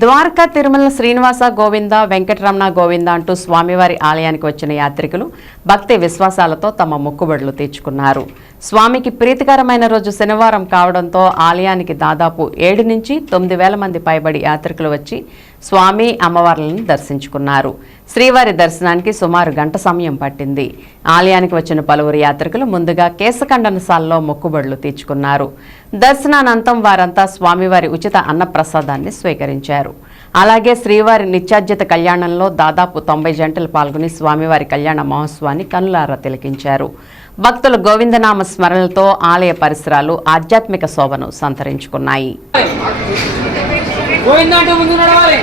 ద్వారకా తిరుమల శ్రీనివాస గోవింద వెంకటరమణ గోవింద అంటూ స్వామివారి ఆలయానికి వచ్చిన యాత్రికులు భక్తి విశ్వాసాలతో తమ మొక్కుబడులు తీర్చుకున్నారు. స్వామికి ప్రీతికరమైన రోజు శనివారం కావడంతో ఆలయానికి దాదాపు ఏడు నుంచి తొమ్మిది వేల మంది పైబడి యాత్రికులు వచ్చి స్వామి అమ్మవార్లను దర్శించుకున్నారు. శ్రీవారి దర్శనానికి సుమారు గంట సమయం పట్టింది. ఆలయానికి వచ్చిన పలువురు యాత్రికులు ముందుగా కేశఖండనశాలలో మొక్కుబడులు తీర్చుకున్నారు. దర్శనానంతం వారంతా స్వామివారి ఉచిత అన్నప్రసాదాన్ని స్వీకరించారు. అలాగే శ్రీవారి నిత్యార్జిత కళ్యాణంలో దాదాపు తొంభై జంటలు పాల్గొని స్వామివారి కళ్యాణ మహోత్సవాన్ని కనులారా తిలకించారు. భక్తుల గోవిందనామ స్మరణలతో ఆలయ పరిసరాలు ఆధ్యాత్మిక శోభను సంతరించుకున్నాయి. పోయిందంటే ముందు నడవాలి.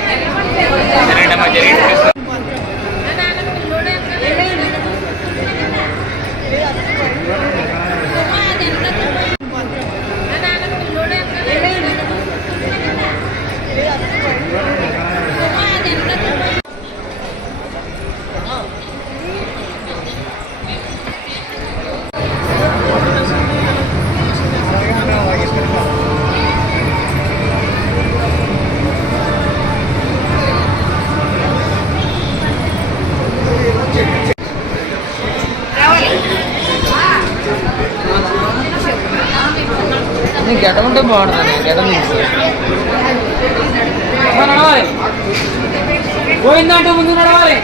నీకు గెట ఉంటే బాగుంటుంది గెట తీసి నడవాలి. పోయిందంటే ముందు నడవాలి.